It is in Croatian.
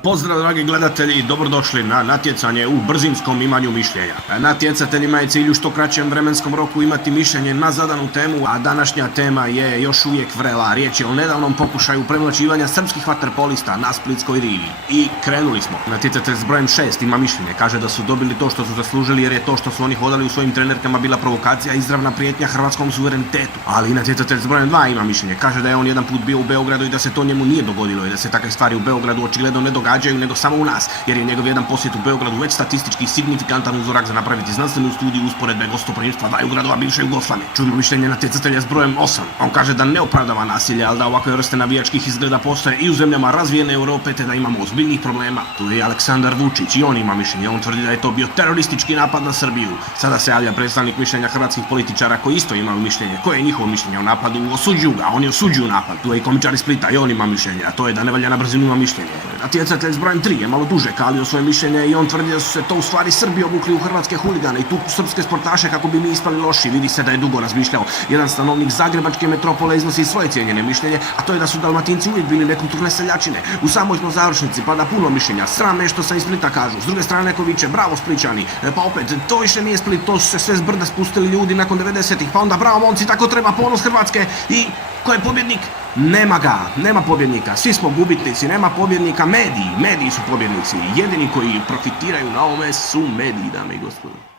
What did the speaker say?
Pozdrav dragi gledatelji, dobrodošli na natjecanje u brzinskom imanju mišljenja. Natjecateljima je cilj u što kraćem vremenskom roku imati mišljenje na zadanu temu, a današnja tema je još uvijek vrela. Riječ je o nedavnom pokušaju premlaćivanja srpskih vaterpolista na Splitskoj rivi. I krenuli smo. Natjecatelj s brojem 6 ima mišljenje, kaže da su dobili to što su zaslužili jer je to što su oni hodali u svojim trenerkama bila provokacija i izravna prijetnja hrvatskom suverenitetu. Ali natjecatelj s brojem 2 ima mišljenje, kaže da je on jedan put bio u Beogradu i da se to njemu nije dogodilo i da se takve stvari u Beogradu očigledno ne događaju nego samo u nas, jer je njegov jedan posjet u Beogradu već statistički signifikantan uzorak za napraviti znanstvenu studiju usporedbe gostoprimstva dvaju gradova bivše Jugoslavije. Čudno mišljenje natjecatelja s brojem 8. On kaže da ne opravdava nasilje, ali da ovakve vrste navijačkih izgleda postoje i u zemljama razvijene Europe, te da imamo ozbiljnih problema. Tu je Aleksandar Vučić i on ima mišljenje. On tvrdi da je to bio teroristički napad na Srbiju. Sada se javlja predstavnik mišljenja hrvatskih političara koji isto imaju mišljenje. Koje je njihovo mišljenje o napadu? Osuđuju ga, oni osuđuju napad. Tu je i komičar iz Splita i on ima mišljenje, a to je da ne valja na brzinu ima mišljenje. Natjecatelj s brojem 3 je malo duže kalio svoje mišljenje i on tvrdi da su se to u stvari Srbi obukli u hrvatske huligane i tuku srpske sportaše kako bi mi ispali loši. Vidi se da je dugo razmišljao. Jedan stanovnik zagrebačke metropole iznosi svoje cijenjene mišljenje, a to je da su Dalmatinci uvijek bili nekulturne seljačine. U samoj smo završnici, pada puno mišljenja. Sram je što se iz Splita kažu. S druge strane neko viče, bravo Splićani. Pa opet, to više nije Split, to su se sve s brda spustili ljudi nakon 90-ih. Pa onda bravo momci, tako treba ponos Hrvatske. I ko je pobjednik? Nema ga, nema pobjednika, svi smo gubitnici, nema pobjednika, mediji su pobjednici, jedini koji profitiraju na ovome su mediji, dame i gospodo.